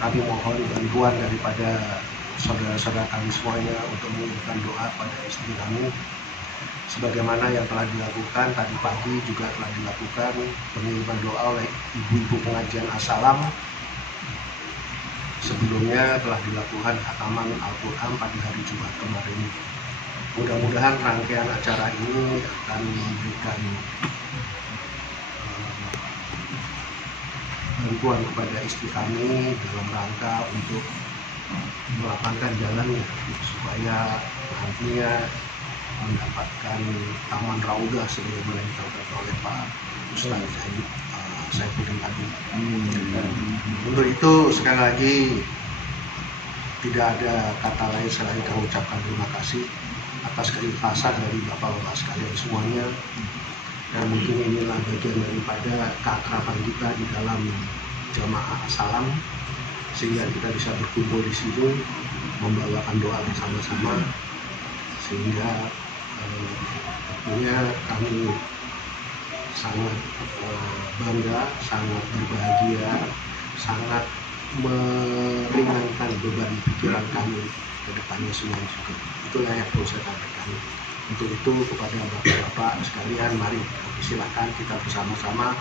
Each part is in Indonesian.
kami mohon bantuan daripada saudara-saudara kami semuanya untuk mengirimkan doa pada istri kami, sebagaimana yang telah dilakukan tadi pagi juga telah dilakukan pengiriman doa oleh ibu-ibu pengajian As-Salam. Sebelumnya telah dilakukan khataman Al-Quran pada hari Jumat kemarin. Mudah-mudahan rangkaian acara ini akan memberikan bantuan kepada istri kami dalam rangka untuk melapangkan jalannya supaya nantinya mendapatkan taman raudah sebagaimana yang dikatakan oleh Pak Ustaz Saifuddin tadi. Untuk itu sekali lagi tidak ada kata lain selain kami ucapkan terima kasih atas keikhlasan dari bapak-bapak sekalian semuanya, dan mungkin inilah bagian daripada keakraban kita di dalam jamaah As-Salam sehingga kita bisa berkumpul di sini membawakan doa bersama-sama, sehingga tentunya kami sangat bangga, sangat berbahagia, sangat meringankan beban pikiran kami ke depannya semuanya juga. Itulah yang perlu saya sampaikan. Untuk itu kepada bapak-bapak sekalian, mari silakan kita bersama-sama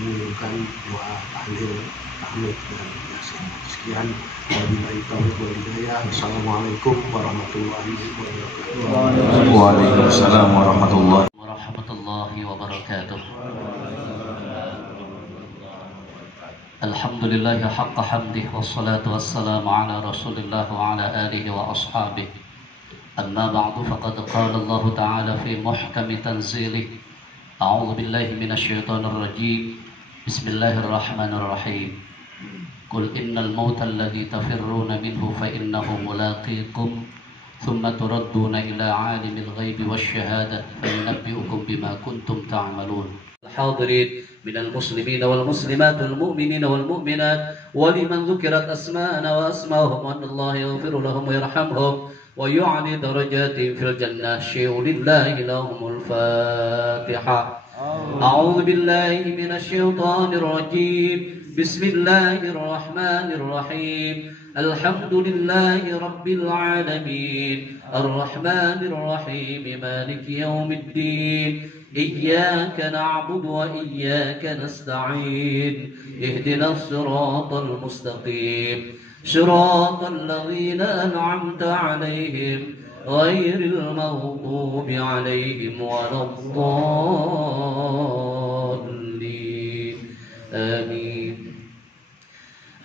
mengirimkan doa tahlil, tahmid dan yasin. Sekian, wabillahi taufiq wal hidayah. Assalamualaikum warahmatullahi wabarakatuh. Waalaikumsalam warahmatullahi wabarakatuh. Alhamdulillah haqqa hamdih wassalatu wassalamu ala rasulillah wa ala alihi wa ashabih. Amma ba'du, faqad qala Allah ta'ala fi muhkami tanzilih. A'udzu billahi minasy syaithanir rajim. Bismillahirrahmanirrahim. Qul innal mauta alladzi tafirruna minhu fa innahu mulaqikum thumma turadduna ila 'alimil ghaibi wasyahadati fa yunabbi'ukum bima kuntum ta'malun. الحاضرين من المسلمين والمسلمات والمؤمنين والمؤمنات ولمن ذكرت أسماءنا وأسماءهم أن الله يغفر لهم ويرحمهم ويعلي درجاتهم في الجنة. شيء لله لهم الفاتحة. أعوذ بالله من الشيطان الرجيم. بسم الله الرحمن الرحيم. الحمد لله رب العالمين الرحمن الرحيم مالك يوم الدين. إياك نعبد وإياك نستعين. اهدنا الصراط المستقيم صراط الذين أنعمت عليهم غير المغضوب عليهم ولا الضالين. آمين.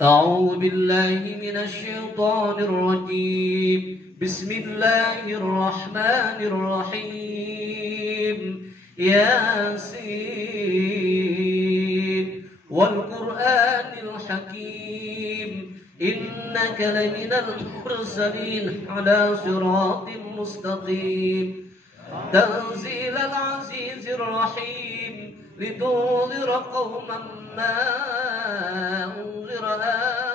أعوذ بالله من الشيطان الرجيم. بسم الله الرحمن الرحيم. ياسين والقرآن الحكيم إنك لمن المرسلين على صراط مستقيم. تنزيل العزيز الرحيم لتنذر قوما ما أنذر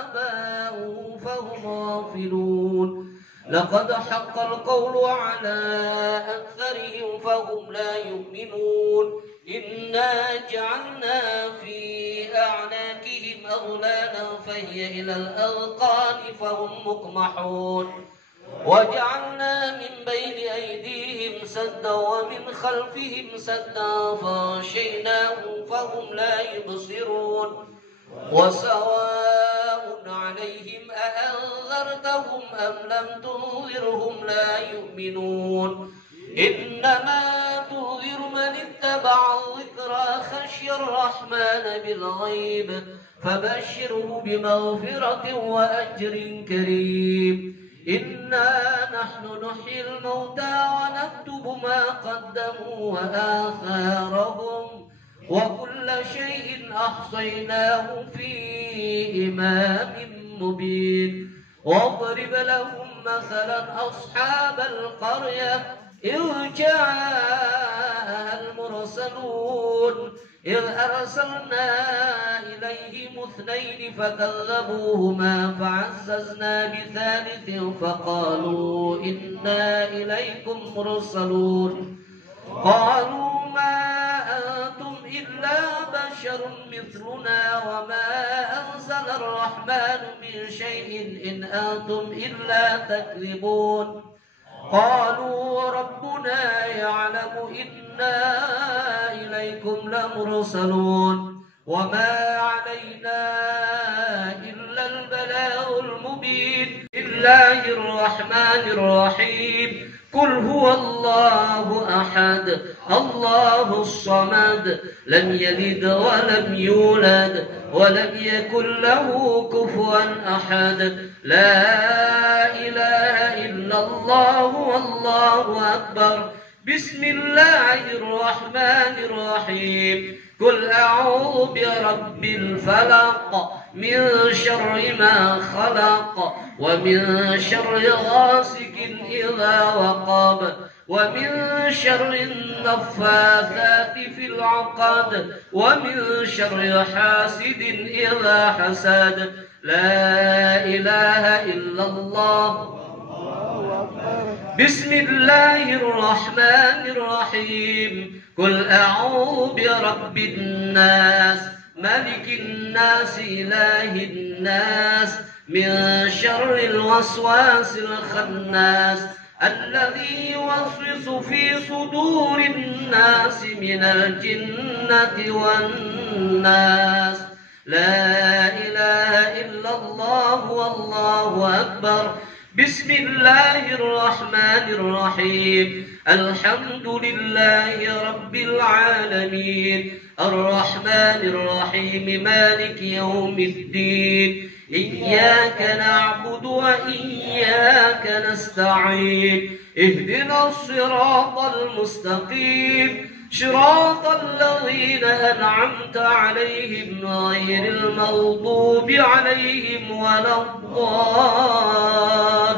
آباؤهم فهم غافلون. لقد حق القول على أكثرهم فهم لا يؤمنون. إنا جعلنا في أعناقهم أغلالا فهي إلى الأذقان فهم مقمحون. وجعلنا من بين أيديهم سدا ومن خلفهم سدا فغشيناهم فهم لا يبصرون. وسواء عليهم أأنذرتهم أم لم تنذرهم لا يؤمنون. إنما تنذر من اتبع الذكرى خشي الرحمن بالغيب فبشره بمغفرة وأجر كريم. إنا نحن نحيي الموتى ونكتب ما قدموا وآثارهم وكل شيء أحصيناه في إمام مبين. واضرب لهم مثلا أصحاب القرية إذ جاء المرسلون إذ أرسلنا إليهم اثنين فكذبوهما فعززنا بثالث فقالوا إنا إليكم مرسلون. قالوا ما أنتم إلا بشر مثلنا وما أنزل الرحمن من شيء إن أنتم إلا تكذبون قالوا ربنا يعلم إنا إليكم لمرسلون وما علينا إلا البلاغ المبين بسم الله الرحمن الرحيم قل هو الله أحد الله الصمد لم يلد ولم يولد ولم يكن له كفوا أحد لا إله إلا الله والله أكبر بسم الله الرحمن الرحيم قل أعوذ برب الفلق من شر ما خلق ومن شر غاسق إذا وقب ومن شر النفاثات في العقد ومن شر حاسد إذا حسد لا إله إلا الله بسم الله الرحمن الرحيم قل أعوذ برب الناس ملك الناس إله الناس من شر الوسواس الخناس الذي يوسوس في صدور الناس من الجنة والناس لا إله إلا الله والله أكبر بسم الله الرحمن الرحيم الحمد لله رب العالمين الرحمن الرحيم مالك يوم الدين إياك نعبد وإياك نستعين اهدنا الصراط المستقيم صراط الذين أنعمت عليهم غير المغضوب عليهم ولا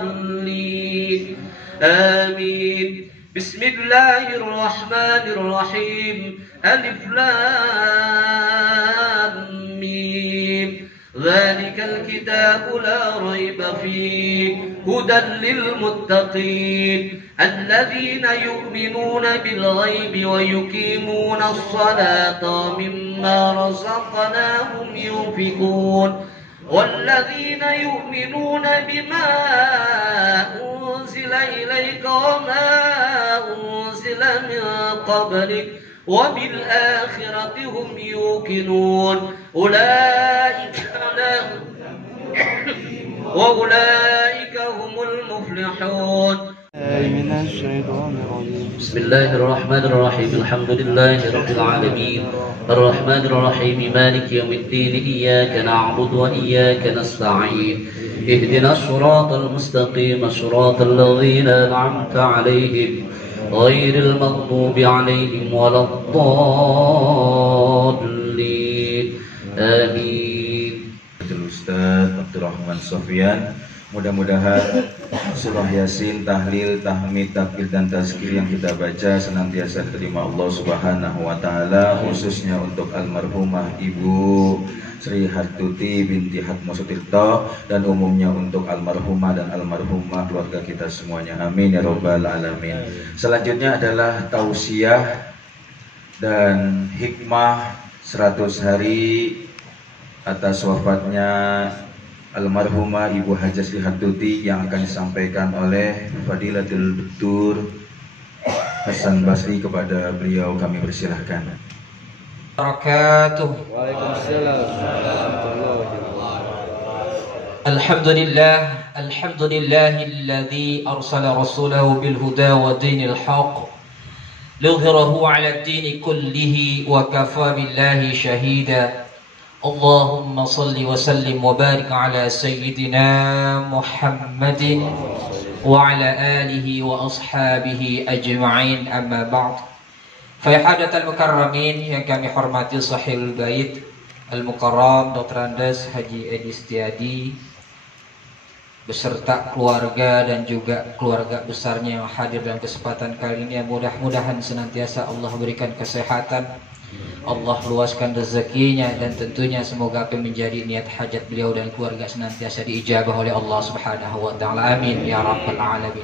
الضالين آمين بسم الله الرحمن الرحيم ألف لام ميم ذلك الكتاب لا ريب فيه هدى للمتقين الذين يؤمنون بالغيب ويقيمون الصلاة ومما رزقناهم ينفقون والذين يؤمنون بما أنزل إليك وما أنزل من قبلك وبالآخرة هم يوقنون وأولئك هم المفلحون بسم الله الرحمن الرحيم الحمد لله رب العالمين الرحمن الرحيم مالك يوم الدين إياك نعبد وإياك نستعين اهدنا الصراط المستقيم صراط الذين أنعمت عليهم غير المغضوب عليهم ولا الضالين آمين. Ustaz Abdurrahman Sofyan, mudah-mudahan surah Yasin, tahlil, tahmid, takbir dan tazkir yang kita baca senantiasa diterima Allah Subhanahu wa taala, khususnya untuk almarhumah Ibu Sri Hartuti binti Hatmo Sutirto dan umumnya untuk almarhumah dan almarhumah keluarga kita semuanya. Amin ya robbal alamin. Selanjutnya adalah tausiah dan hikmah 100 hari atas wafatnya almarhumah Ibu Hajah Sri Hartuti yang akan disampaikan oleh Fadilatul Dr. Hasan Basri. Kepada beliau kami persilahkan. Waalaikumsalam. Alhamdulillahilladzi arsala rasulahu bil huda wa dinil haqq liyudhhirahu 'ala ad-dini kullihi wa kafa billahi shahida. Allahumma salli wa sallim wa barik ala sayyidina Muhammadin wa ala alihi wa ashabihi ajma'in, amma ba'd. Fayahadatal mukarramin yang kami hormati sahil bait al-mukarram Dr. Andes Haji Edi Setiadi beserta keluarga dan juga keluarga besarnya yang hadir dalam kesempatan kali ini. Mudah-mudahan senantiasa Allah berikan kesehatan, Allah luaskan rezekinya, dan tentunya semoga apa yang menjadi niat hajat beliau dan keluarga senantiasa diijabah oleh Allah Subhanahu wa taala. Amin ya rabbal alamin.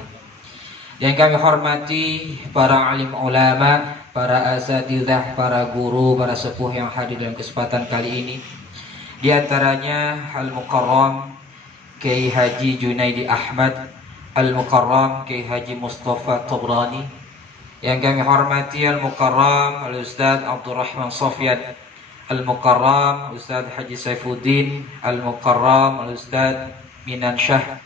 Yang kami hormati para alim ulama, para asatidzah, para guru, para sepuh yang hadir dalam kesempatan kali ini. Di antaranya Al-Mukarram Kiai Haji Junaidi Ahmad, Al-Mukarram Kiai Haji Mustafa Tabrani. Yang kami hormati Al-Mukarram Al-Ustaz Abdurrahman Sofyan, Al-Mukarram Ustaz Haji Saifuddin, Al-Mukarram Al-Ustaz Minan Syah,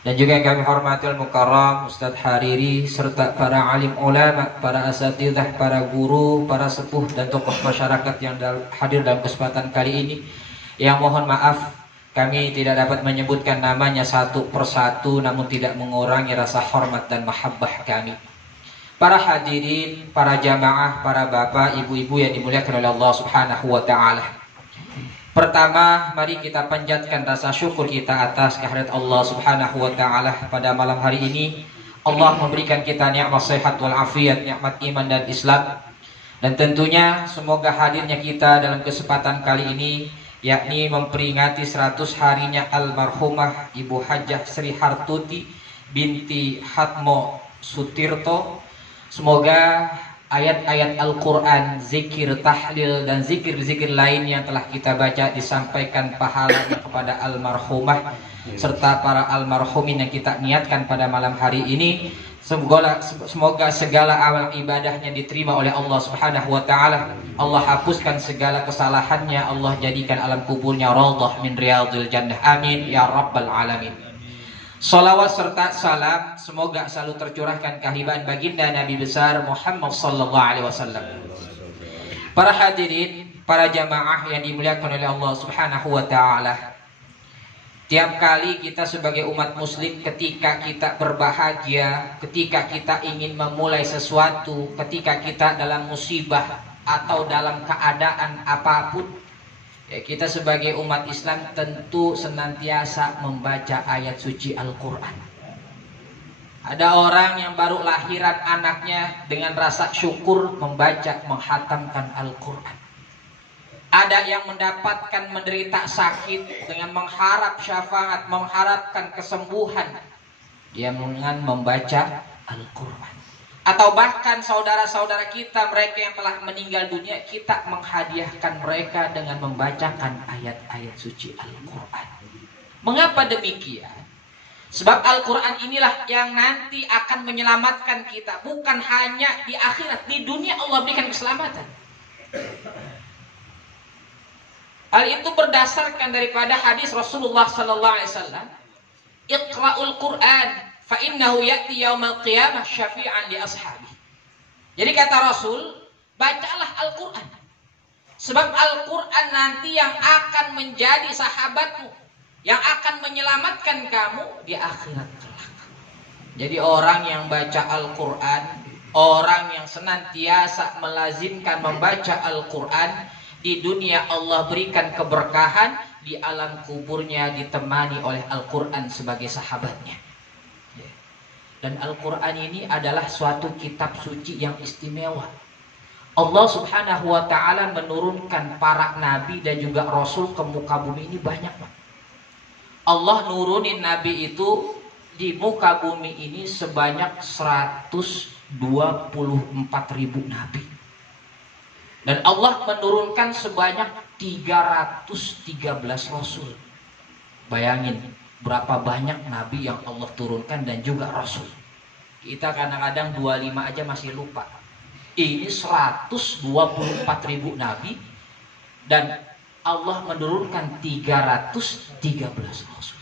dan juga yang kami hormati Al-Mukarram Ustaz Hariri, serta para alim ulama, para asatidzah, para guru, para sepuh dan tokoh masyarakat yang hadir dalam kesempatan kali ini. Yang mohon maaf kami tidak dapat menyebutkan namanya satu persatu, namun tidak mengurangi rasa hormat dan mahabbah kami. Para hadirin, para jamaah, para bapak, ibu-ibu yang dimuliakan oleh Allah Subhanahu wa taala. Pertama, mari kita panjatkan rasa syukur kita atas kehadirat Allah Subhanahu wa taala pada malam hari ini. Allah memberikan kita nikmat sehat wal afiat, nikmat iman dan Islam. Dan tentunya semoga hadirnya kita dalam kesempatan kali ini, yakni memperingati 100 harinya almarhumah Ibu Hajah Sri Hartuti binti Hatmo Sutirto. Semoga ayat-ayat Al-Quran, zikir, tahlil, dan zikir-zikir lain yang telah kita baca disampaikan pahalanya kepada almarhumah serta para almarhumin yang kita niatkan pada malam hari ini. Semoga segala amal ibadahnya diterima oleh Allah Subhanahu wa taala. Allah hapuskan segala kesalahannya, Allah jadikan alam kuburnya raudhah min riyadhil jannah. Amin ya rabbal alamin. Salawat serta salam semoga selalu tercurahkan kehibaan baginda Nabi besar Muhammad sallallahu alaihi wasallam. Para hadirin, para jamaah yang dimuliakan oleh Allah Subhanahu wa taala. Tiap kali kita sebagai umat muslim, ketika kita berbahagia, ketika kita ingin memulai sesuatu, ketika kita dalam musibah atau dalam keadaan apapun, ya, kita sebagai umat Islam tentu senantiasa membaca ayat suci Al-Quran. Ada orang yang baru lahiran anaknya dengan rasa syukur membaca, menghatamkan Al-Quran. Ada yang mendapatkan menderita sakit dengan mengharap syafaat, mengharapkan kesembuhan, dia dengan membaca Al-Quran. Atau bahkan saudara-saudara kita, mereka yang telah meninggal dunia, kita menghadiahkan mereka dengan membacakan ayat-ayat suci Al-Quran. Mengapa demikian? Sebab Al-Quran inilah yang nanti akan menyelamatkan kita. Bukan hanya di akhirat, di dunia Allah berikan keselamatan. Hal itu berdasarkan daripada hadis Rasulullah sallallahu alaihi wasallam, "Iqra'ul Qur'an fa innahu ya'ti yaumal qiyamah syafi'an li ashabi." Jadi kata Rasul, bacalah Al-Qur'an. Sebab Al-Qur'an nanti yang akan menjadi sahabatmu, yang akan menyelamatkan kamu di akhirat kelak. Jadi orang yang baca Al-Qur'an, orang yang senantiasa melazimkan membaca Al-Qur'an, di dunia Allah berikan keberkahan, di alam kuburnya ditemani oleh Al-Quran sebagai sahabatnya. Dan Al-Quran ini adalah suatu kitab suci yang istimewa. Allah Subhanahu wa ta'ala menurunkan para nabi dan juga rasul ke muka bumi ini banyak. Allah nurunin nabi itu di muka bumi ini sebanyak 124.000 nabi. Dan Allah menurunkan sebanyak 313 rasul. Bayangin berapa banyak nabi yang Allah turunkan dan juga rasul. Kita kadang-kadang 25 aja masih lupa. Ini 124.000 nabi dan Allah menurunkan 313 rasul.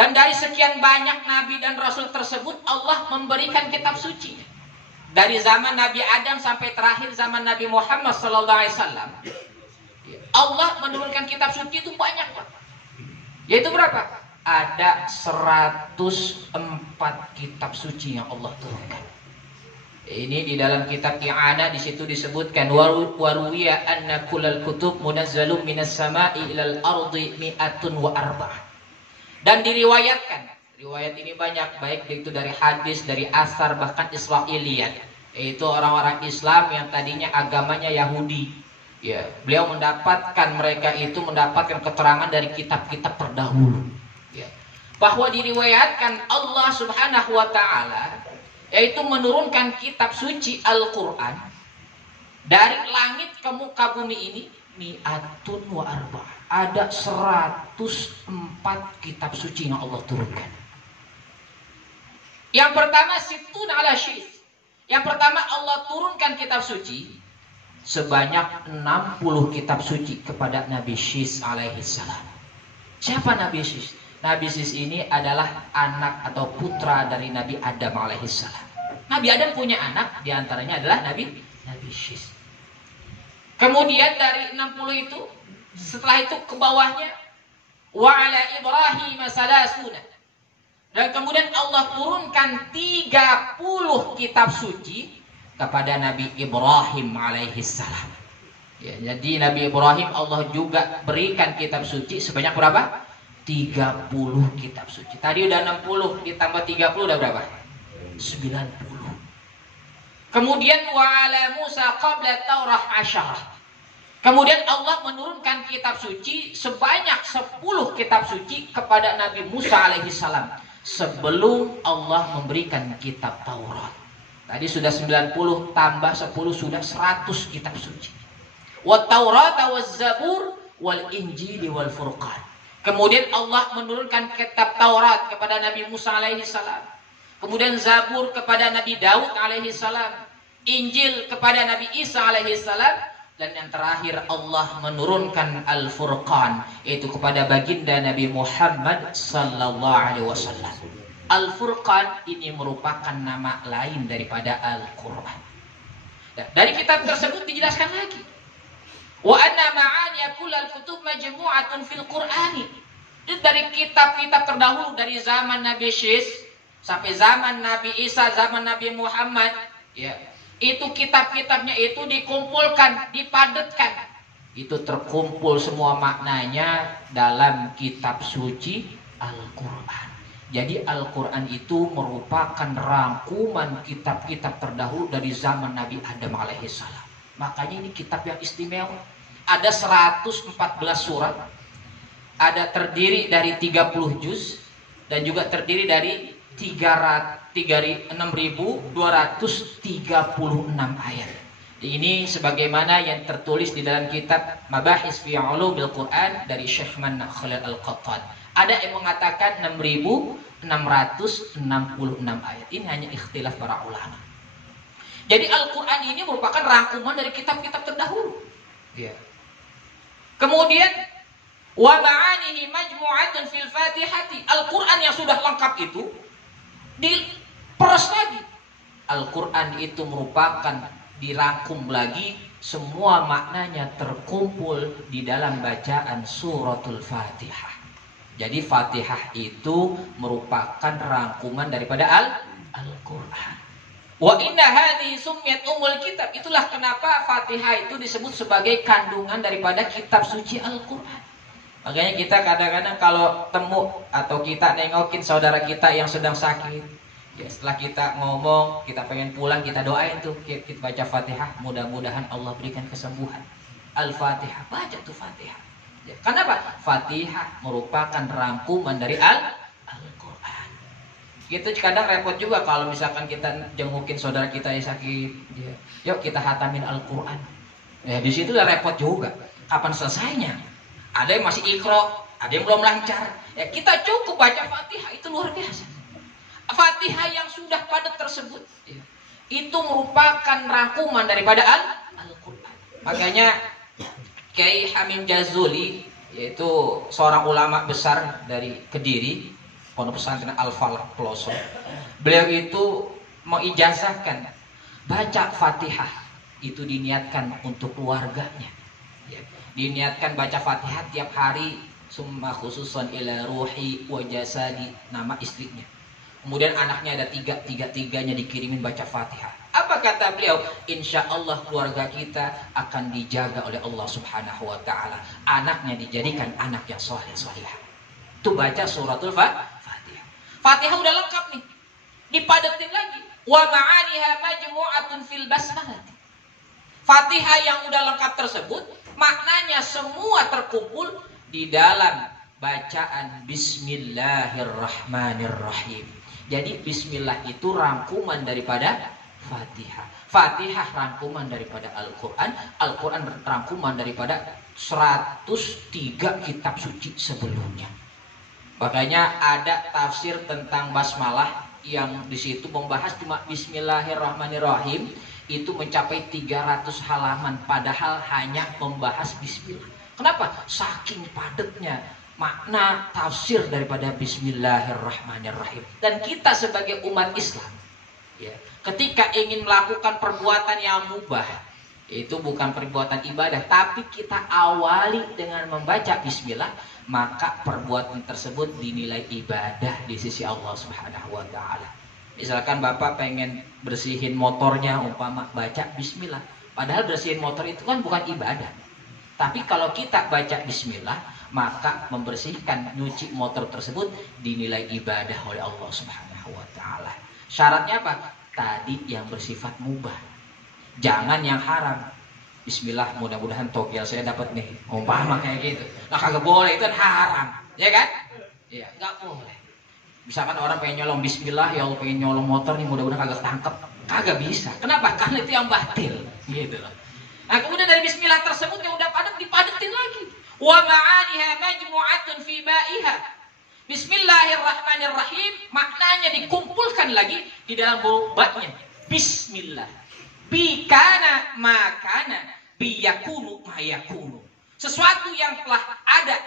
Dan dari sekian banyak nabi dan rasul tersebut, Allah memberikan kitab suci. Dari zaman Nabi Adam sampai terakhir zaman Nabi Muhammad SAW, Allah menurunkan kitab suci itu banyak, Pak. Yaitu berapa? Ada 104 kitab suci yang Allah turunkan. Ini di dalam kitab I'ana, di situ disebutkan waruwiya anna kullal kutub munazzalun minas sama'i ilal ardi mi'atun wa arba'ah. Dan diriwayatkan, riwayat ini banyak, baik itu dari hadis, dari asar, bahkan Israiliyat, yaitu orang-orang Islam yang tadinya agamanya Yahudi. Ya, beliau mendapatkan, mereka itu mendapatkan keterangan dari kitab-kitab terdahulu. Ya, bahwa diriwayatkan Allah Subhanahu wa ta'ala yaitu menurunkan kitab suci Al-Quran dari langit ke muka bumi ini, mi'atun wa arba'ah. Ada 104 kitab suci yang Allah turunkan. Yang pertama, situn ala syis. Yang pertama, Allah turunkan kitab suci sebanyak 60 kitab suci kepada Nabi Syis alaihi salam. Siapa Nabi Syis? Nabi Syis ini adalah anak atau putra dari Nabi Adam alaihi salam. Nabi Adam punya anak, diantaranya adalah Nabi Syis. Kemudian dari 60 itu, setelah itu ke bawahnya, wa ala Ibrahim salasuna. Dan kemudian Allah turunkan 30 kitab suci kepada Nabi Ibrahim alaihi salam. Ya, jadi Nabi Ibrahim Allah juga berikan kitab suci sebanyak berapa? 30 kitab suci. Tadi udah 60 ditambah 30 udah berapa? 90. Kemudian wa ala Musa qabla Taurah asyarah. Kemudian Allah menurunkan kitab suci sebanyak 10 kitab suci kepada Nabi Musa alaihi salam sebelum Allah memberikan kitab Taurat. Tadi sudah 90 tambah 10 sudah 100 kitab suci. Wa Taurat wa Zabur wal Injil wal Furqan. Kemudian Allah menurunkan kitab Taurat kepada Nabi Musa alaihi salam. Kemudian Zabur kepada Nabi Daud alaihi salam. Injil kepada Nabi Isa alaihi salam. Dan yang terakhir Allah menurunkan Al-Furqan, yaitu kepada baginda Nabi Muhammad sallallahu alaihi wasallam. Al-Furqan ini merupakan nama lain daripada Al-Quran. Dari kitab tersebut dijelaskan lagi. Wa anna ma'ani kullal kutub majmu'atun fil Qur'ani. Dari kitab-kitab terdahulu dari zaman Nabi Syis sampai zaman Nabi Isa, zaman Nabi Muhammad, ya. Itu kitab-kitabnya itu dikumpulkan, dipadatkan. Itu terkumpul semua maknanya dalam kitab suci Al-Quran. Jadi Al-Quran itu merupakan rangkuman kitab-kitab terdahulu dari zaman Nabi Adam alaihissalam. Makanya ini kitab yang istimewa. Ada 114 surat. Ada terdiri dari 30 juz. Dan juga terdiri dari 6.236 ayat. Ini sebagaimana yang tertulis di dalam kitab Mabahis fi Ulumil Quran dari Syekh Manna Khalil Al-Qattan. Ada yang mengatakan 6.666 ayat. Ini hanya ikhtilaf para ulama. Jadi Al-Quran ini merupakan rangkuman dari kitab-kitab terdahulu. Ya. Kemudian wa ma'anihi majmu'atun fil Fatihati. Al-Quran yang sudah lengkap itu diperas lagi. Al-Quran itu merupakan dirangkum lagi, semua maknanya terkumpul di dalam bacaan suratul Fatihah. Jadi Fatihah itu merupakan rangkuman daripada Al-Quran. Wa inna hadhihi summiyat ummul kitab. Itulah kenapa Fatihah itu disebut sebagai kandungan daripada kitab suci Al-Quran. Makanya kita kadang-kadang kalau temu atau kita nengokin saudara kita yang sedang sakit, ya setelah kita ngomong, kita pengen pulang, kita doain tuh, kita baca Fatihah, mudah-mudahan Allah berikan kesembuhan. Al-Fatihah, baca tuh Fatihah. Ya, kenapa? Fatihah merupakan rangkuman dari Al-Quran. Gitu kadang repot juga kalau misalkan kita jengukin saudara kita yang sakit, ya, yuk kita hatamin Al-Quran. Ya di situ udah repot juga. Kapan selesainya? Ada yang masih ikro, ada yang belum lancar. Ya kita cukup baca Fatihah, itu luar biasa. Fatihah yang sudah padat tersebut, ya, itu merupakan rangkuman daripada Al-Quran. Makanya Kiai Hamim Jazuli, yaitu seorang ulama besar dari Kediri, Pondok Pesantren Al-Falah Pelosok, beliau itu mengijazahkan baca Fatihah itu diniatkan untuk keluarganya. Ya, diniatkan baca Fatihah tiap hari, summa khususan ila ruhi wa jasadi, nama istrinya. Kemudian anaknya ada tiga-tiganya dikirimin baca Fatihah. Apa kata beliau? Insya Allah keluarga kita akan dijaga oleh Allah Subhanahu wa Ta'ala. Anaknya dijadikan anak yang soleh-solehah. Itu baca suratul Fatihah. Fatihah udah lengkap nih, dipadatin lagi. Wa ma'aniha majmu'atun fil basmalah. Fatihah yang udah lengkap tersebut, maknanya semua terkumpul di dalam bacaan Bismillahirrahmanirrahim. Jadi bismillah itu rangkuman daripada Fatihah. Fatihah rangkuman daripada Al-Quran. Al-Quran rangkuman daripada 103 kitab suci sebelumnya. Makanya ada tafsir tentang basmalah yang di situ membahas cuma Bismillahirrahmanirrahim, itu mencapai 300 halaman padahal hanya membahas bismillah. Kenapa? Saking padatnya makna tafsir daripada Bismillahirrahmanirrahim. Dan kita sebagai umat Islam, ya, ketika ingin melakukan perbuatan yang mubah, itu bukan perbuatan ibadah, tapi kita awali dengan membaca bismillah, maka perbuatan tersebut dinilai ibadah di sisi Allah Subhanahu wa taala. Misalkan Bapak pengen bersihin motornya, umpama baca bismillah. Padahal bersihin motor itu kan bukan ibadah. Tapi kalau kita baca bismillah, maka membersihkan, nyuci motor tersebut dinilai ibadah oleh Allah Subhanahu wa taala. Syaratnya apa? Tadi yang bersifat mubah. Jangan yang haram. Bismillah, mudah-mudahan togel saya dapat nih. Umpama kayak gitu. Nah, kagak boleh, itu kan haram. Ya kan? Iya, enggak boleh. Misalkan orang pengen nyolong bismillah, ya Allah pengen nyolong motor nih, mudah-mudahan kagak tangkep. Kagak bisa. Kenapa? Karena itu yang batil. Gitu loh. Nah, kemudian dari bismillah tersebut yang udah padat dipadetin lagi. Wa ma'aniha majmu'atun fi ba'iha. Bismillahirrahmanirrahim, maknanya dikumpulkan lagi di dalam babnya. Bismillah. Bikana makana, biyakunu mayakunu. Sesuatu yang telah ada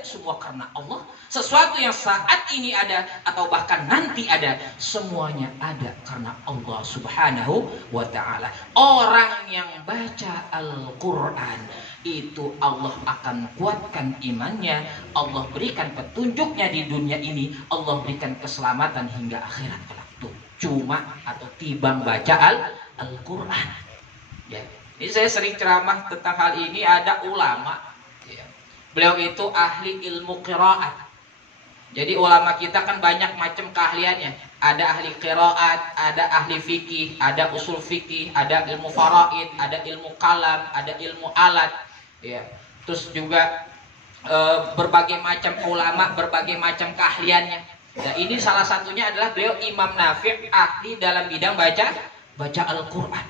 semua karena Allah. Sesuatu yang saat ini ada atau bahkan nanti ada, semuanya ada karena Allah Subhanahu wa ta'ala. Orang yang baca Al-Quran itu Allah akan kuatkan imannya, Allah berikan petunjuknya di dunia ini, Allah berikan keselamatan hingga akhirat kelak. Cuma atau tibang baca Al-Quran. Ya. Ini saya sering ceramah tentang hal ini. Ada ulama, ya, beliau itu ahli ilmu qiraat. Jadi ulama kita kan banyak macam keahliannya. Ada ahli qiraat, ada ahli fikih, ada usul fikih, ada ilmu faraid, ada ilmu kalam, ada ilmu alat, ya. Terus juga berbagai macam ulama, berbagai macam keahliannya. Nah, ini salah satunya adalah beliau Imam Nafi', ahli dalam bidang baca Al-Quran.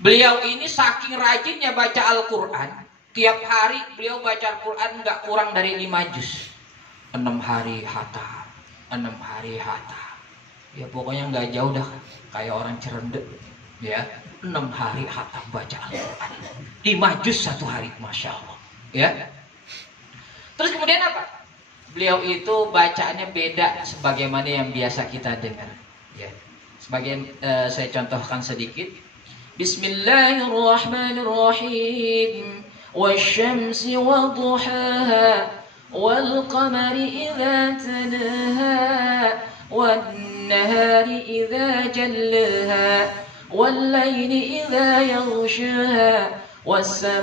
Beliau ini saking rajinnya baca Al-Quran, tiap hari beliau baca Al-Quran nggak kurang dari 5 juz. 6 hari hatam, 6 hari hatam. Ya pokoknya nggak jauh dah kayak orang cerendek. Ya, 6 hari hatam baca Al-Quran. 5 juz 1 hari, Masya Allah. Ya. Terus kemudian apa? Beliau itu bacaannya beda sebagaimana yang biasa kita dengar. Ya. Sebagian saya contohkan sedikit. Bismillahirrahmanirrahim. Wasyamsi wadduhaha wal qamari idza talaha wan nahari idza jallaha wal laili idza yaghshaha was samaa'i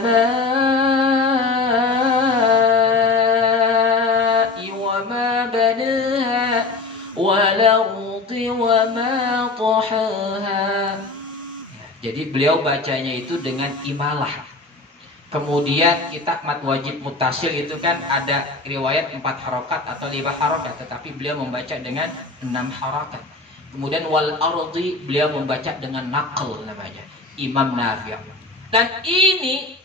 wama banaha wal ardi wama tahaha. Jadi beliau bacanya itu dengan imalah. Kemudian kita mat wajib mutasil itu kan ada riwayat 4 harokat atau 5 harokat, tetapi beliau membaca dengan 6 harokat. Kemudian wal ardi beliau membaca dengan naql namanya, Imam Nafi'. Dan ini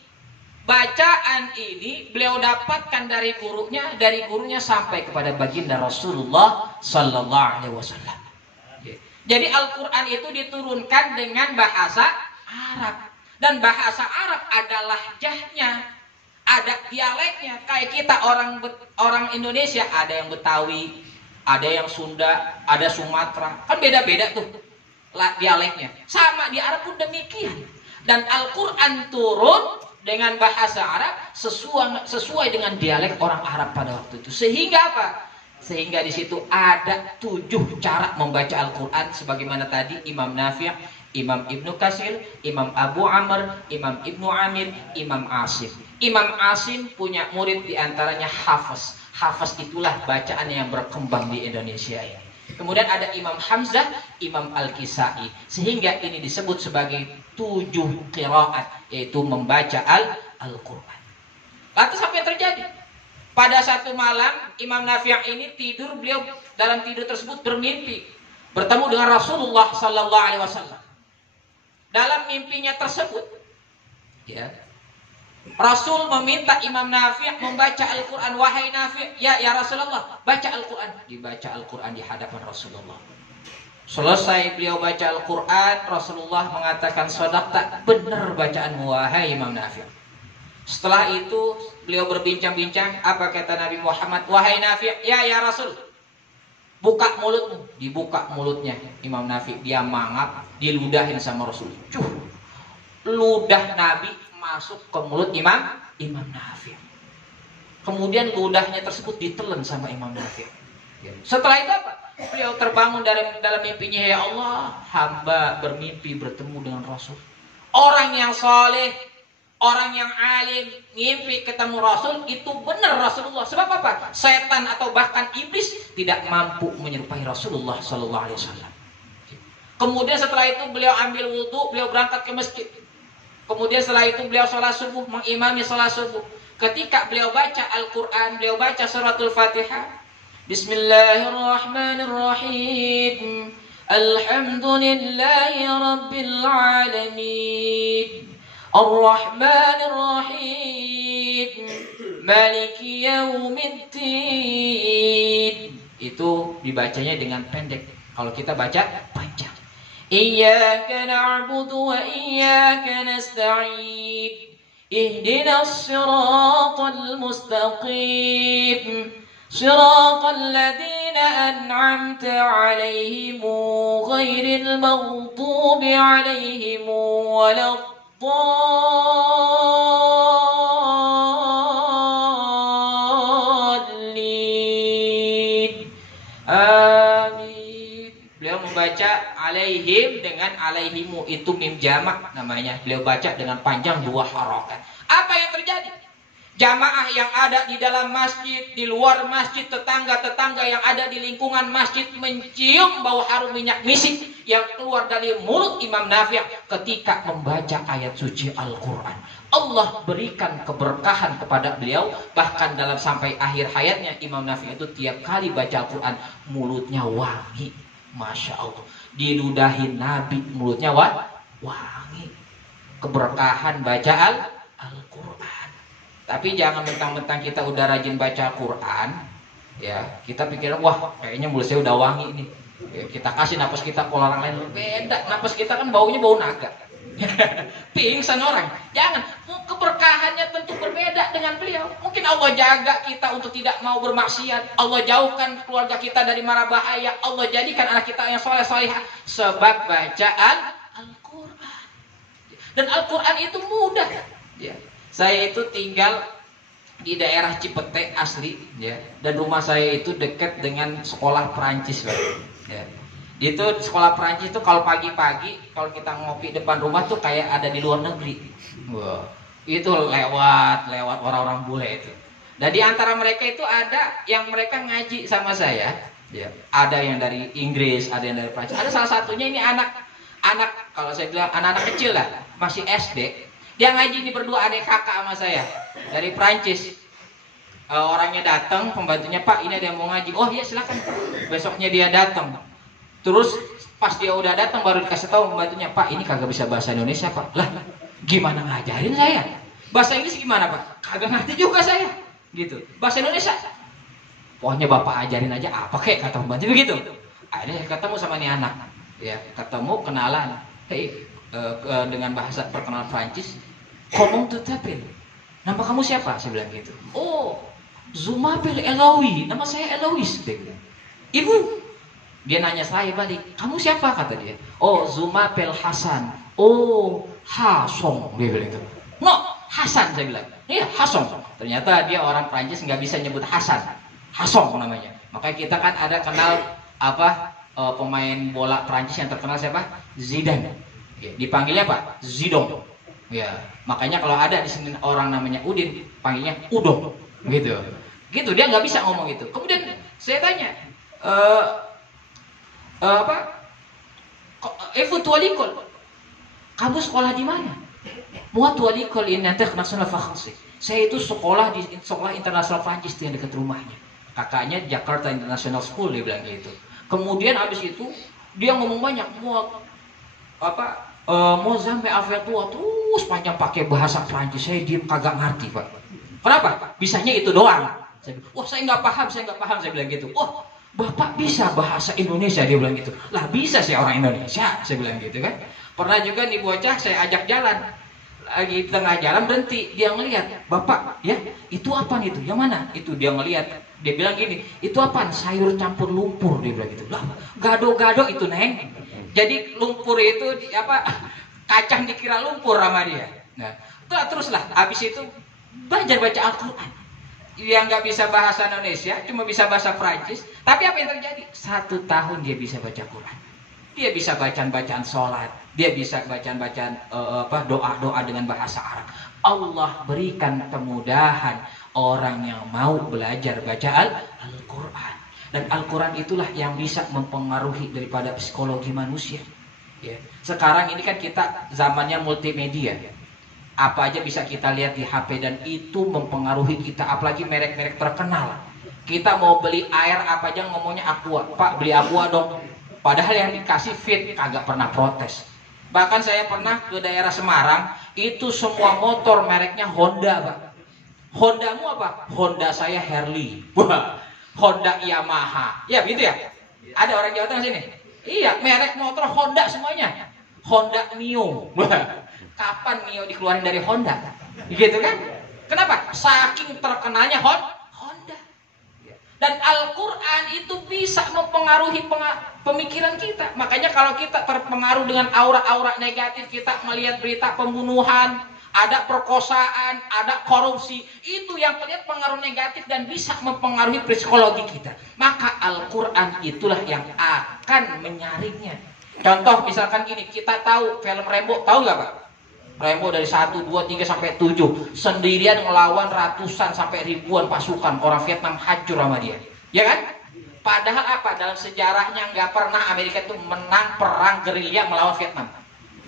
bacaan ini beliau dapatkan dari gurunya sampai kepada baginda Rasulullah sallallahu alaihi wasallam. Jadi Al-Quran itu diturunkan dengan bahasa Arab. Dan bahasa Arab ada lahjahnya, ada dialeknya. Kayak kita orang Indonesia, ada yang Betawi, ada yang Sunda, ada Sumatera. Kan beda-beda tuh dialeknya. Sama di Arab pun demikian. Dan Al-Quran turun dengan bahasa Arab sesuai dengan dialek orang Arab pada waktu itu. Sehingga apa? Sehingga di situ ada 7 cara membaca Al-Quran sebagaimana tadi Imam Nafi', Imam Ibnu Katsir, Imam Abu Amr, Imam Ibnu Amir, Imam Asim. Imam Asim punya murid diantaranya Hafiz. Hafiz itulah bacaan yang berkembang di Indonesia ini. Kemudian ada Imam Hamzah, Imam Al-Kisai. Sehingga ini disebut sebagai 7 qiraat, yaitu membaca Al-Quran. Lantas apa yang terjadi? Pada satu malam Imam Nafi' ini tidur, beliau dalam tidur tersebut bermimpi bertemu dengan Rasulullah sallallahu alaihi wasallam. Dalam mimpinya tersebut, ya, Rasul meminta Imam Nafi' membaca Al-Quran. Wahai Nafi', ya Rasulullah, baca Al-Quran. Dibaca Al-Quran di hadapan Rasulullah. Selesai beliau baca Al-Quran, Rasulullah mengatakan, "Shadaqta, benar bacaanmu wahai Imam Nafi'." Setelah itu beliau berbincang-bincang. Apa kata Nabi Muhammad? Wahai Nafi', ya Rasul, buka mulutmu. Dibuka mulutnya Imam Nafi', dia mangap, diludahin sama Rasul. Ludah Nabi masuk ke mulut Imam Nafi'. Kemudian ludahnya tersebut ditelan sama Imam Nafi'. Setelah itu apa? Beliau terbangun dalam mimpinya, ya Allah, hamba bermimpi bertemu dengan Rasul. Orang yang soleh, orang yang alim, mimpi ketemu Rasul, itu benar Rasulullah. Sebab apa? Setan atau bahkan iblis tidak mampu menyerupai Rasulullah sallallahu alaihi wasallam. Kemudian setelah itu beliau ambil wudhu, beliau berangkat ke masjid. Kemudian setelah itu beliau sholat subuh, mengimami sholat subuh. Ketika beliau baca Al-Quran, beliau baca suratul Fatihah. Bismillahirrahmanirrahim. Alhamdulillahi Rabbil Alamin. Ar-Rahmanirrahim. Maliki Yawmiddin. Itu dibacanya dengan pendek. Kalau kita baca panjang. Iyyaka na'budu wa iyyaka nasta'in. Ihdinas siratal mustaqim. Siratal ladzina an'amta 'alaihim ghairil maghdubi 'alaihim waladdallin. Amin. Beliau membaca alaihim dengan alaihimu, itu mim jamak namanya. Beliau baca dengan panjang 2 harokat. Apa yang terjadi? Jamaah yang ada di dalam masjid, di luar masjid, tetangga-tetangga yang ada di lingkungan masjid mencium bau harum minyak misik yang keluar dari mulut Imam Nafi' ketika membaca ayat suci Al-Quran. Allah berikan keberkahan kepada beliau. Bahkan dalam sampai akhir hayatnya Imam Nafi' itu tiap kali baca Al-Quran mulutnya wangi. Masya Allah. Diludahin Nabi mulutnya wangi. Keberkahan baca Al-Quran. Tapi jangan mentang-mentang kita udah rajin baca Quran, ya kita pikir wah kayaknya mulut saya udah wangi nih. Ya, kita kasih napas kita ke orang lain, beda. Napas kita kan baunya bau naga. Pingsan orang. Jangan. Keberkahannya tentu berbeda dengan beliau. Mungkin Allah jaga kita untuk tidak mau bermaksiat. Allah jauhkan keluarga kita dari mara bahaya. Allah jadikan anak kita yang soleh-solehah sebab bacaan Al-Quran. Dan Al-Quran itu mudah. Ya. Saya itu tinggal di daerah Cipete asli, ya. Dan rumah saya itu dekat dengan sekolah Perancis, Pak. Ya. Itu sekolah Perancis itu kalau pagi-pagi kalau kita ngopi depan rumah tuh kayak ada di luar negeri. Wah, itu lewat orang-orang bule itu. Dan di antara mereka itu ada yang mereka ngaji sama saya, ya. Ada yang dari Inggris, ada yang dari Perancis. Ada salah satunya ini anak kalau saya bilang anak-anak kecil lah, masih SD. Dia ngaji ini berdua, adik kakak sama saya dari Prancis. Orangnya datang, pembantunya, Pak ini ada yang mau ngaji. Oh iya silakan. Besoknya dia datang. Terus pas dia udah datang baru dikasih tahu pembantunya, Pak ini kagak bisa bahasa Indonesia Pak. Lah gimana ngajarin saya? Bahasa Inggris gimana Pak? Kagak ngerti juga saya. Gitu. Bahasa Indonesia. Pokoknya Bapak ajarin aja apa kek, kata pembantu begitu. Akhirnya ketemu sama nih anak. Ya ketemu kenalan. Hey. Dengan bahasa perkenalan Prancis, ngomong tuh tapil. Nama kamu siapa? Saya bilang gitu. Oh, Zumapel Elawi. Nama saya Elois. Dia bilang. Ibu. Dia nanya saya balik. Kamu siapa? Kata dia. Oh, Zumapel Hasan. Oh, Hasong. Dia bilang gitu. No, Hasan saya bilang. Iya, Hasong. Ternyata dia orang Prancis nggak bisa nyebut Hasan. Hasong namanya. Makanya kita kan ada kenal pemain bola Prancis yang terkenal siapa? Zidane. Ya, dipanggilnya apa? Zidong. Ya, makanya kalau ada di sini orang namanya Udin, panggilnya Udong. Gitu. Gitu dia nggak bisa ngomong gitu. Kemudian saya tanya, Efu Tualikol, kamu sekolah di mana? Moi, toi, l'école internationale français. Saya itu sekolah di sekolah internasional Prancis yang dekat rumahnya. Kakaknya Jakarta International School, dia bilang gitu. Kemudian habis itu dia ngomong banyak, mau sampai affaire tua terus panjang pakai bahasa Prancis. Saya diem kagak ngerti, Pak. Kenapa? Bisanya itu doang. Saya nggak paham, saya bilang gitu. Wah, Bapak bisa bahasa Indonesia, dia bilang gitu. Lah bisa sih orang Indonesia, saya bilang gitu kan. Pernah juga nih bocah saya ajak jalan. Lagi di tengah jalan berhenti, dia ngelihat, Bapak, ya, itu apa nih itu? Yang mana? Itu dia ngelihat, dia bilang gini, itu apa? Sayur campur lumpur, dia bilang gitu. Lah, gado-gado itu, Neng. Jadi lumpur itu kacang dikira lumpur sama dia. Nah, teruslah habis itu belajar baca Al-Qur'an. Yang nggak bisa bahasa Indonesia, cuma bisa bahasa Prancis. Tapi apa yang terjadi? 1 tahun dia bisa baca Quran. Dia bisa bacaan-bacaan sholat, dia bisa bacaan-bacaan doa-doa dengan bahasa Arab. Allah berikan kemudahan orang yang mau belajar baca Al-Quran. Dan Al-Quran itulah yang bisa mempengaruhi daripada psikologi manusia. Ya. Sekarang ini kan kita zamannya multimedia. Apa aja bisa kita lihat di HP dan itu mempengaruhi kita. Apalagi merek-merek terkenal. Kita mau beli air apa aja ngomongnya Aqua. Pak, beli Aqua dong. Padahal yang dikasih Fit kagak pernah protes. Bahkan saya pernah ke daerah Semarang, itu semua motor mereknya Honda, Pak. Hondamu apa? Honda saya Harley. Wah, Honda Yamaha. Ya gitu ya? Ada orang Jawa Tengah sini? Iya, merek motor Honda semuanya. Honda Mio. Wah, kapan Mio dikeluarin dari Honda? Gitu kan? Kenapa? Saking terkenalnya Honda. Dan Al-Quran itu bisa mempengaruhi pemikiran kita. Makanya kalau kita terpengaruh dengan aura-aura negatif, kita melihat berita pembunuhan, ada perkosaan, ada korupsi, itu yang terlihat pengaruh negatif dan bisa mempengaruhi psikologi kita. Maka Al-Quran itulah yang akan menyaringnya. Contoh misalkan gini, kita tahu film Rambo, tahu nggak Pak? Rambo dari 1, 2, 3 sampai 7 sendirian ngelawan ratusan sampai ribuan pasukan orang Vietnam, hancur sama dia, ya kan? Padahal apa? Dalam sejarahnya nggak pernah Amerika itu menang perang gerilya melawan Vietnam.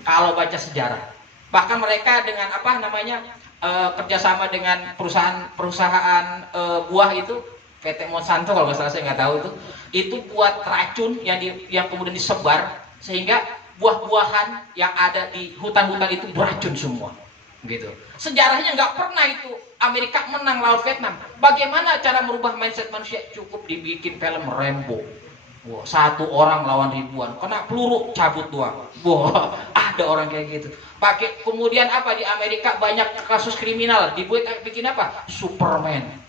Kalau baca sejarah, bahkan mereka dengan kerjasama dengan perusahaan buah itu PT Monsanto kalau nggak salah, saya nggak tahu itu buat racun yang kemudian disebar sehingga buah-buahan yang ada di hutan-hutan itu beracun semua, gitu. Sejarahnya nggak pernah itu Amerika menang lawan Vietnam. Bagaimana cara merubah mindset manusia? Cukup dibikin film Rambo. Wah, 1 orang lawan ribuan, kena peluru cabut doang. Wah, ada orang kayak gitu. Pakai kemudian apa di Amerika banyak kasus kriminal, bikin apa? Superman,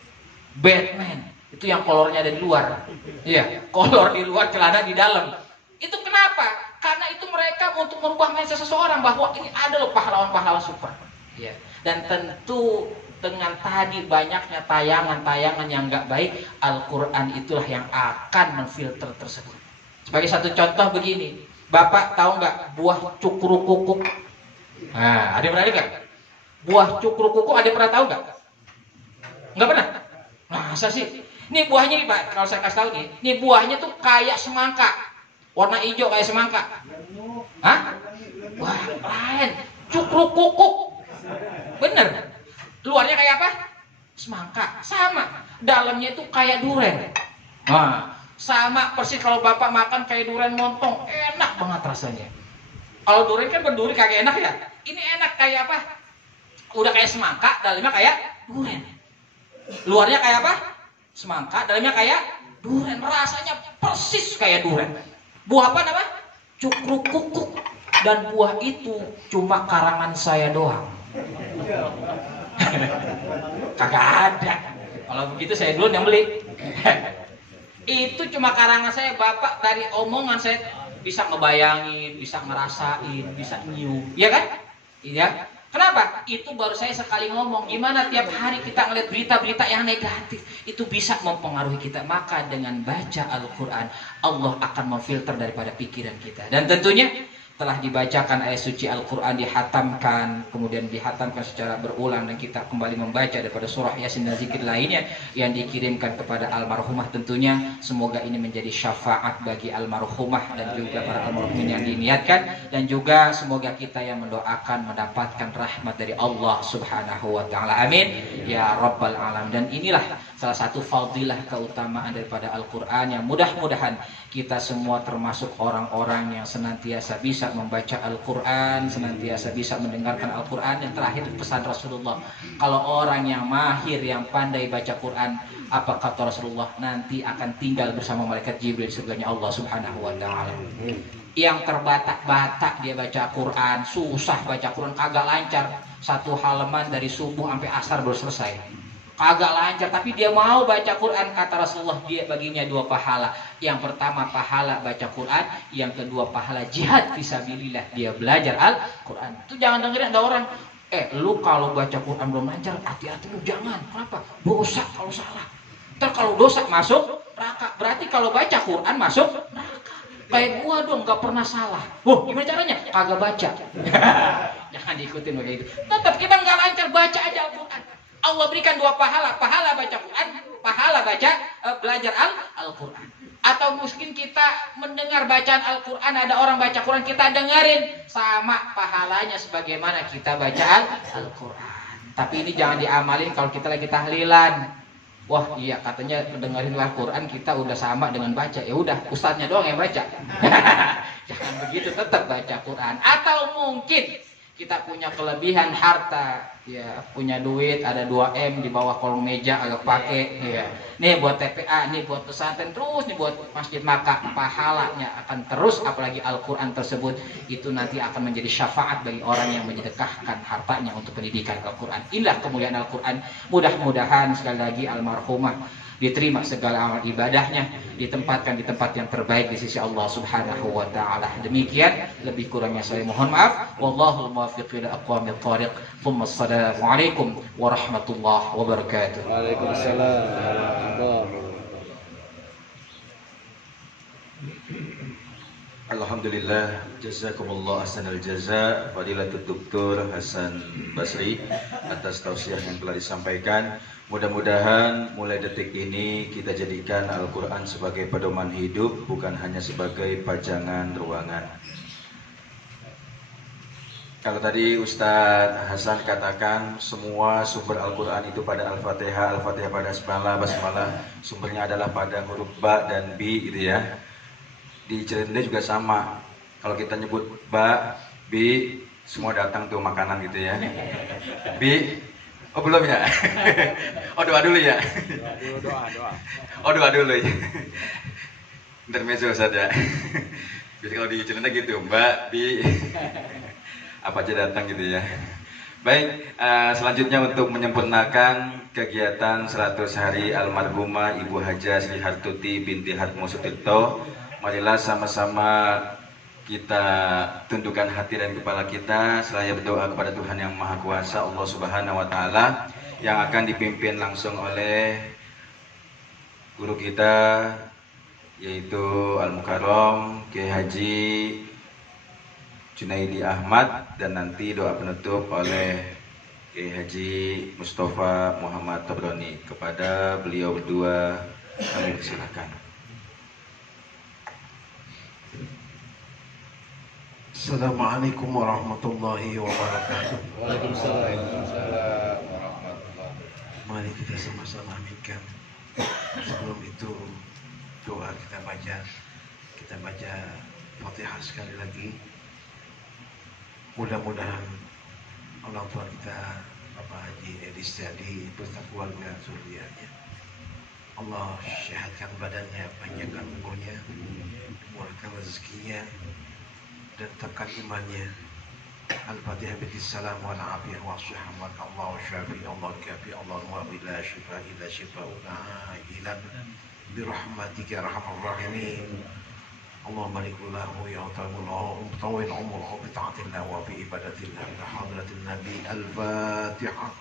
Batman. Itu yang kolornya ada di luar. Iya, kolor di luar, celana di dalam. Itu kenapa? Karena itu mereka untuk merubah mindset seseorang bahwa ini ada loh pahlawan-pahlawan super. Ya. Dan tentu dengan tadi banyaknya tayangan-tayangan yang nggak baik, Al-Quran itulah yang akan menfilter tersebut. Sebagai satu contoh begini, Bapak tahu nggak buah cukrukukuk? Nah, ada yang pernah lihat? Buah cukrukukuk ada yang pernah tahu nggak? Nggak pernah? Masa sih? Ini buahnya nih Pak, kalau saya kasih tahu nih, ini buahnya tuh kayak semangka. Warna hijau kayak semangka. Hah? Wah, lain. Cukrukukuk. Bener. Luarnya kayak apa? Semangka. Sama. Dalamnya itu kayak duren. Nah, sama persis kalau Bapak makan kayak duren montong. Enak banget rasanya. Kalau duren kan berduri kagak enak ya. Ini enak kayak apa? Udah kayak semangka, dalamnya kayak duren. Luarnya kayak apa? Semangka, dalamnya kayak duren. Rasanya persis kayak duren. Buah apa nama? Cukrukukuk. Dan buah itu cuma karangan saya doang. Kagak ada. Kalau begitu saya dulu yang beli. Itu cuma karangan saya. Bapak dari omongan saya bisa ngebayangin, bisa ngerasain, bisa nyium, ya kan? Iya. Kenapa? Itu baru saya sekali ngomong. Gimana tiap hari kita ngeliat berita-berita yang negatif, itu bisa mempengaruhi kita. Maka dengan baca Al-Quran, Allah akan memfilter daripada pikiran kita. Dan tentunya telah dibacakan ayat suci Al-Quran, dihatamkan, kemudian dihatamkan secara berulang, dan kita kembali membaca daripada surah Yasin dan zikir lainnya yang dikirimkan kepada almarhumah tentunya. Semoga ini menjadi syafaat bagi almarhumah dan juga para almarhumin yang diniatkan, dan juga semoga kita yang mendoakan mendapatkan rahmat dari Allah Subhanahu wa Ta'ala. Amin ya Rabbal Alamin. Dan inilah salah satu fadilah keutamaan daripada Al-Quran, yang mudah-mudahan kita semua termasuk orang-orang yang senantiasa bisa membaca Al-Quran, senantiasa bisa mendengarkan Al-Quran. Yang terakhir pesan Rasulullah, kalau orang yang mahir, yang pandai baca Quran, apa kata Rasulullah, nanti akan tinggal bersama malaikat Jibril di surganya Allah Subhanahu wa Ta'ala. Yang terbatak-batak dia baca Quran, susah baca Quran, kagak lancar, satu halaman dari subuh sampai asar baru selesai, kagak lancar, tapi dia mau baca Quran, kata Rasulullah, dia baginya 2 pahala. Yang pertama pahala baca Quran, yang kedua pahala jihad fisabilillah, dia belajar Al-Quran. Itu jangan dengerin ada orang, lu kalau baca Quran belum lancar, hati-hati lu, jangan. Kenapa? Dosa kalau salah. Ntar kalau dosa masuk neraka. Berarti kalau baca Quran masuk neraka. Kayak gua dong, gak pernah salah. Gimana caranya? Kagak baca. Jangan diikutin begitu. Tetap kita gak lancar, baca aja Al-Quran. Allah berikan 2 pahala, pahala baca Quran, pahala baca belajar Al-Quran. Atau mungkin kita mendengar bacaan Al-Quran, ada orang baca Quran, kita dengerin, sama pahalanya sebagaimana kita baca Al-Quran. Tapi ini jangan diamalin kalau kita lagi tahlilan. Wah iya, katanya mendengarin Al-Quran kita udah sama dengan baca. Ya udah, ustadznya doang yang baca. Jangan begitu, tetap baca Quran. Atau mungkin kita punya kelebihan harta, ya, punya duit, ada 2M di bawah kolong meja agak pakai, ya. Nih buat TPA, nih buat pesantren, terus nih buat masjid, maka pahalanya akan terus, apalagi Al-Quran tersebut itu nanti akan menjadi syafaat bagi orang yang menyedekahkan hartanya untuk pendidikan Al-Quran. Inilah kemuliaan Al-Quran. Mudah-mudahan sekali lagi almarhumah diterima segala amal ibadahnya, ditempatkan di tempat yang terbaik di sisi Allah Subhanahu wa Ta'ala. Demikian, lebih kurangnya saya mohon maaf. Wallahul muwaffiq ila aqwamit thariq. Assalamualaikum warahmatullahi wabarakatuh. Waalaikumsalam warahmatullahi. Alhamdulillah, jazakumullah ahsanal jaza Fadilatul Doktor Hasan Basri atas tausiah yang telah disampaikan. Mudah-mudahan mulai detik ini kita jadikan Al-Quran sebagai pedoman hidup, bukan hanya sebagai pajangan ruangan. Kalau tadi Ustadz Hasan katakan semua sumber Al-Quran itu pada Al-Fatihah, Al-Fatihah pada Basmalah, sumbernya adalah pada huruf Ba dan Bi gitu ya. Di Cirende juga sama. Kalau kita nyebut Ba, Bi, semua datang tuh makanan gitu ya. Bi, oh belum ya? Oh doa dulu ya? Doa. Oh doa dulu ya? Intermezzo Ustaz ya. Jadi kalau di Cirende gitu, Mbak, Bi, apa aja datang gitu ya. Baik, selanjutnya untuk menyempurnakan kegiatan 100 hari almarhumah Ibu Hajah Sri Hartuti binti Hatmo Sutirto, marilah sama-sama kita tundukkan hati dan kepala kita seraya berdoa kepada Tuhan yang Maha Kuasa Allah Subhanahu wa Ta'ala, yang akan dipimpin langsung oleh guru kita yaitu Al-Mukarram Kiai Haji Junaidi Ahmad, dan nanti doa penutup oleh Kiai Haji Mustafa Muhammad Tabrani. Kepada beliau berdua kami persilakan. Assalamualaikum warahmatullahi wabarakatuh. Waalaikumsalam warahmatullahi. Mari kita sama-sama aminkan. Sebelum itu doa kita baca Fatihah sekali lagi. Mudah-mudahan orang tua kita Bapak Haji Edi Setiadi beserta keluarga zuriatnya, Allah sehatkan badannya, panjangkan umurnya, murahkan rezekinya, dan tetapkan imannya. Al-Fatihah bissalam wal afiyah wa shihah wa Allah syafi Allah kafi Allah wa bila syifa illa syifa'una ajilan bi rahmatika arhamar rahimin. Allahumma likullahu ya ta'ala tawil umur bi ta'atillah wa bi ibadatillah ila hadratin nabi. Al-Fatihah.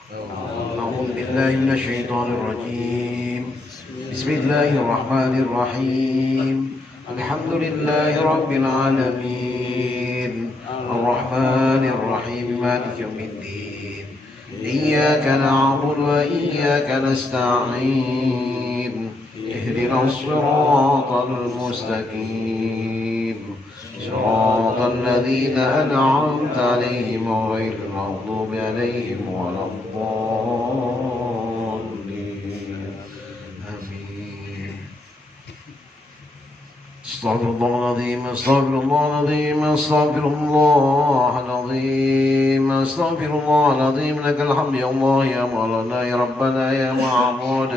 A'udzu billahi minasyaitonir rajim. Bismillahirrahmanirrahim. الحمد لله رب العالمين الرحمن الرحيم مالك يوم الدين إياك نعبد وإياك نستعين اهدنا الصراط المستقيم صراط الذين أنعمت عليهم غير المغضوب عليهم ولا الضالين آمين. استغفر الله العظيم استغفر الله العظيم استغفر الله العظيم استغفر الله العظيم لك الحمد يا الله يا مولانا يا ربنا يا معبود.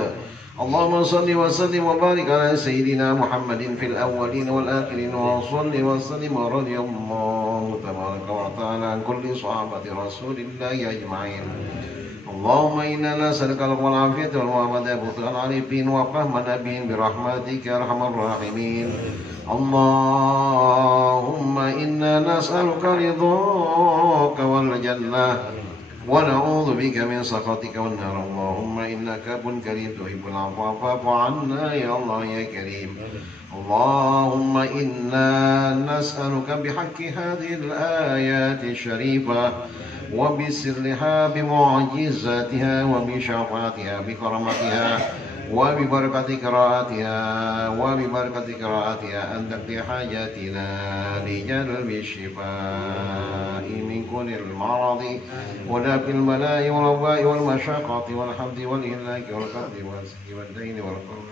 اللهم صل وسلم وبارك على سيدنا محمد في الأولين والآخرين وصل وسلم ورضي الله تبارك وتعالى عن كل صحابة رسول الله أجمعين. اللهم إنا نسألك العفو والعافية والمعافاة بطء العارفين وفهم النبيين برحمتك يا أرحم الراحمين. اللهم إنا نسألك رضاك والجنة ونعوذ بك من سخطك والنار. اللهم إنك أب كريم تحب العفو فاعف عنا يا الله يا كريم. اللهم إنا نسألك بحق هذه الآيات الشريفة وبسرها بمعجزاتها وبشفاعتها بكرامتها وببركة قراءتها أن تقضي حاجاتنا لجلب الشفاء من كل المرض ودفع البلاء والوباء والمشقة والحمد والإهلاك والقتل والسجن والدين والقرب.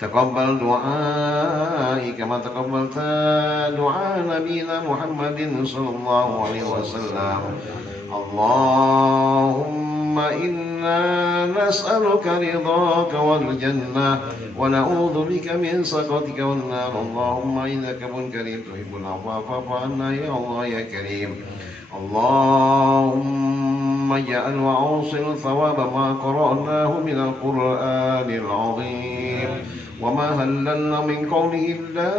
تقبل دعائي كما تقبلت دعاء نبينا محمد صلى الله عليه وسلم. اللهم إنا نسألك رضاك والجنة ونعوذ بك من سخطك والنار. اللهم إنك أب كريم تحب العفو فاعف عنا يا الله يا كريم. اللهم اجعل وأوصل ثواب ما قرأناه من القرآن العظيم وما هللنا من قوله لا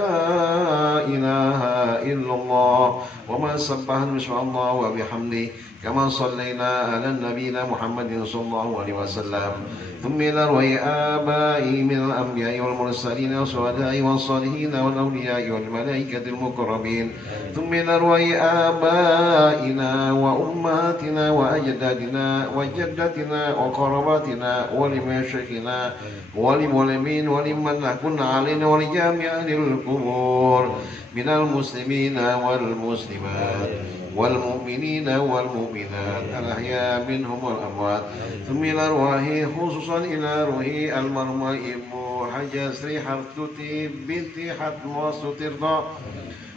إله إلا الله وما سبحنا سبحان الله وبحمده كما صلينا على نبينا محمد صلى الله عليه وسلم. ثم إلى أرواح آبائي من الأنبياء والمرسلين والشهداء والصالحين والأولياء والملائكة المقربين. ثم إلى أرواح آبائنا وأمهاتنا وأجدادنا وجدتنا وقراباتنا ولمشايخنا وللمؤمنين ولمن كنا علينا ولجميع أهل القبور من المسلمين والمسلمات والمؤمنين والمؤمنات الأحياء منهم والأموات. ثم إلى أرواح خصوصا إلى روح المرمى إبو حاجة سري حرتوتي بنتي حتمة سترتا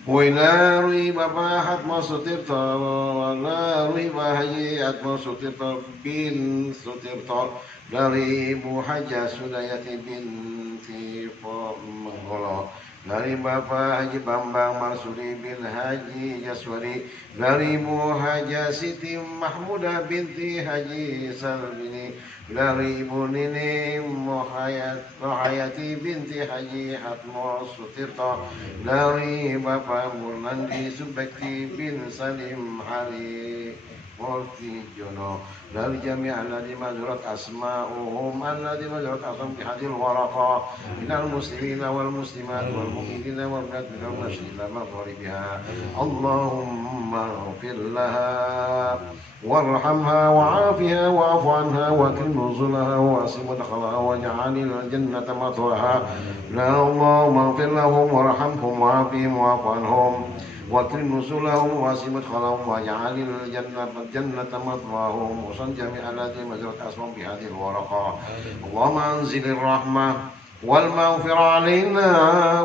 وإلى روح بابا حتمة سترتا وإلى روح بحاجة حتمة سترتا بن سترتا dari Ibu Hajah Sudayati binti Mengkolo, dari Bapak Haji Bambang Marsudi bin Haji Jaswari, dari Ibu Hajah Siti Mahmudah binti Haji Salbini, dari Ibu Nini Rohayati binti Haji Hatmo Sutirto, dari Bapak Murnandi Subekti bin Salim Ali Murti Jono, dari jami'an alladhi majurat asma'uhum alladhi majurat asam fi hadil waraqa minal muslimina wal muslimat wal mu'minina wal mu'minat minal masjidil maghribiha. Allahumma ighfir laha warhamha wa'afiha wa'fu anha wa akrim nuzulaha wa asim mudkhalaha waj'alil jannata mathwaha. Allahumma ighfir lahum warhamhum wa'afihim wa'fu anhum وَأَكْرِمْ نُزُلَهُمْ وَأَسِّمْ مَدْخَلَهُمْ وَاجْعَلِ الْجَنَّةَ مَثْوَاهُمْ وَصَنْ جَمِيعَ الَّذِينَ مَجْرَتْ أَسْمَاءُهُمْ بِهَذِهِ الْوَرَقَةِ. اللهم أنزل الرحمة والمغفرة علينا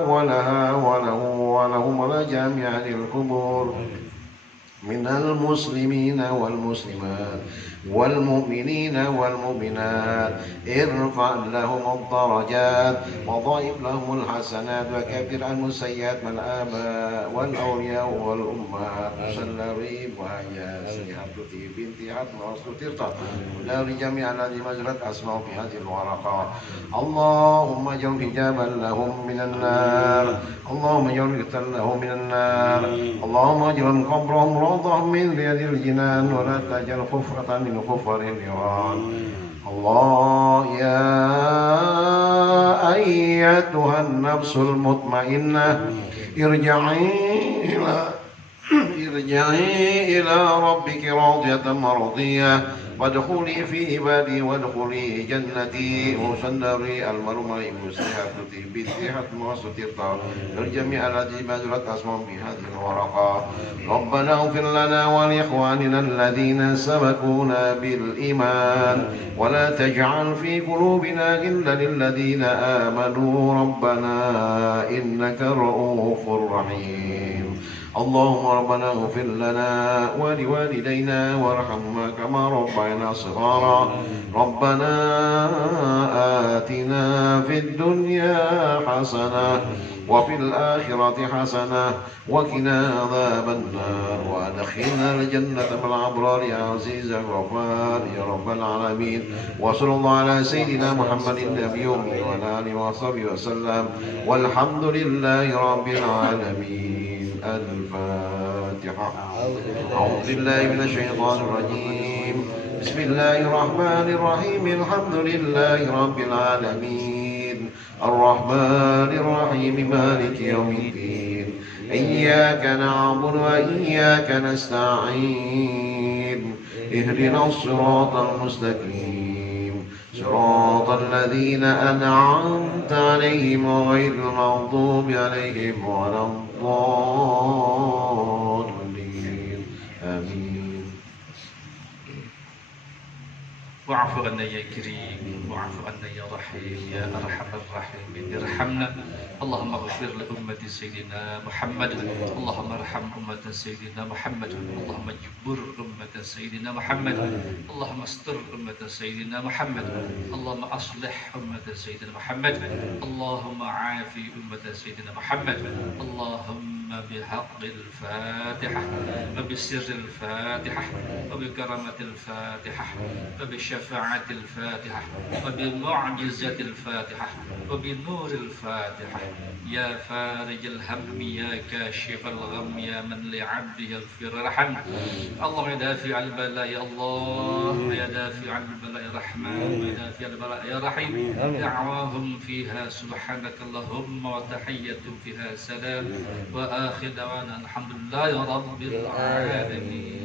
ولها ولهم ولجميع القبور من المسلمين والمسلمات والمؤمنين والمؤمنات. ارفع لهم الدرجات وضاعف لهم الحسنات وكفر عنهم السيئات من الآباء والأولياء والأمهات. مسلري وهي سيحبتي بنتي حتم وسترتا ودار جميع الذي مجرت أسماء في هذه الورقة. اللهم اجعل حجابا لهم من النار. اللهم اجعل لهم من النار. اللهم اجعل قبرهم روضة من رياض الجنان ولا تجعل حفرة من حفر النيران. الله يا أيتها النفس المطمئنة ارجعي إلى ربك راضية مرضية وادخلي في عبادي وادخلي جنتي وسندري المرمى بصيحة وسترتا الجميع الذي بذلت أسمهم بهذه الورقة. ربنا اغفر لنا ولإخواننا الذين سبقونا بالإيمان ولا تجعل في قلوبنا غلا للذين آمنوا ربنا إنك رؤوف رحيم. اللهم ربنا اغفر لنا ولوالدينا وارحمنا كما ربينا صغارا. ربنا آتنا في الدنيا حسنة وفي الآخرة حسنة وقنا عذاب النار وأدخلنا الجنة مع الأبرار يا عزيز الغفار يا رب العالمين. وصلى الله على سيدنا محمد النبي وعلى آله وصحبه وسلم والحمد لله رب العالمين. الفاتحة. أعوذ بالله من الشيطان الرجيم. بسم الله الرحمن الرحيم. الحمد لله رب العالمين الرحمن الرحيم مالك يوم الدين. إياك نعبد وإياك نستعين. اهدنا الصراط المستقيم صراط الذين أنعمت عليهم غير المغضوب عليهم ولا الضالين. آمين. واعف عنا يا كريم واعف عنا يا رحيم يا أرحم الراحمين. ارحمنا اللهم اغفر لأمة سيدنا محمد. اللهم ارحم أمة سيدنا محمد. اللهم اجبر أمة سيدنا محمد. اللهم استر أمة سيدنا محمد. اللهم أصلح أمة سيدنا محمد. اللهم عافي أمة سيدنا محمد. اللهم بحق الفاتحة وبسر الفاتحة وبكرامة الفاتحة وبشفاعة الفاتحة وبمعجزة الفاتحة وبنور الفاتحة. يا فارج الهم يا كاشف الغم يا من لعبده يغفر رحم. اللهم يا دافع البلاء يا الله يا دافع البلاء يا رحمن يا دافع البلاء يا رحيم. دعواهم فيها سبحانك اللهم وتحيتهم فيها سلام وآخر دعوانا الحمد لله رب العالمين.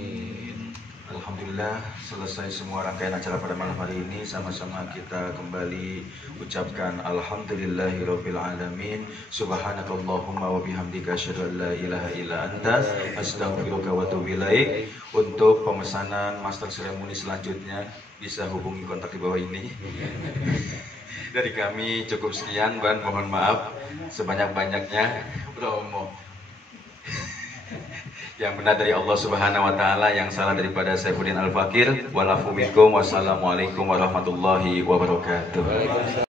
Alhamdulillah, selesai semua rangkaian acara pada malam hari ini. Sama-sama kita kembali ucapkan alhamdulillahirabbil alamin. Subhanakallahumma wa bihamdika asyhadu an la ilaha illa anta astaghfiruka wa atubu ilaik. Untuk pemesanan master seremoni selanjutnya bisa hubungi kontak di bawah ini. Dari kami cukup sekian, dan mohon maaf sebanyak-banyaknya. Udah omong. Yang benar dari Allah Subhanahu wa taala, yang salah daripada Saifuddin Al-Fakir. Walafu minkum. Wassalamualaikum warahmatullahi wabarakatuh.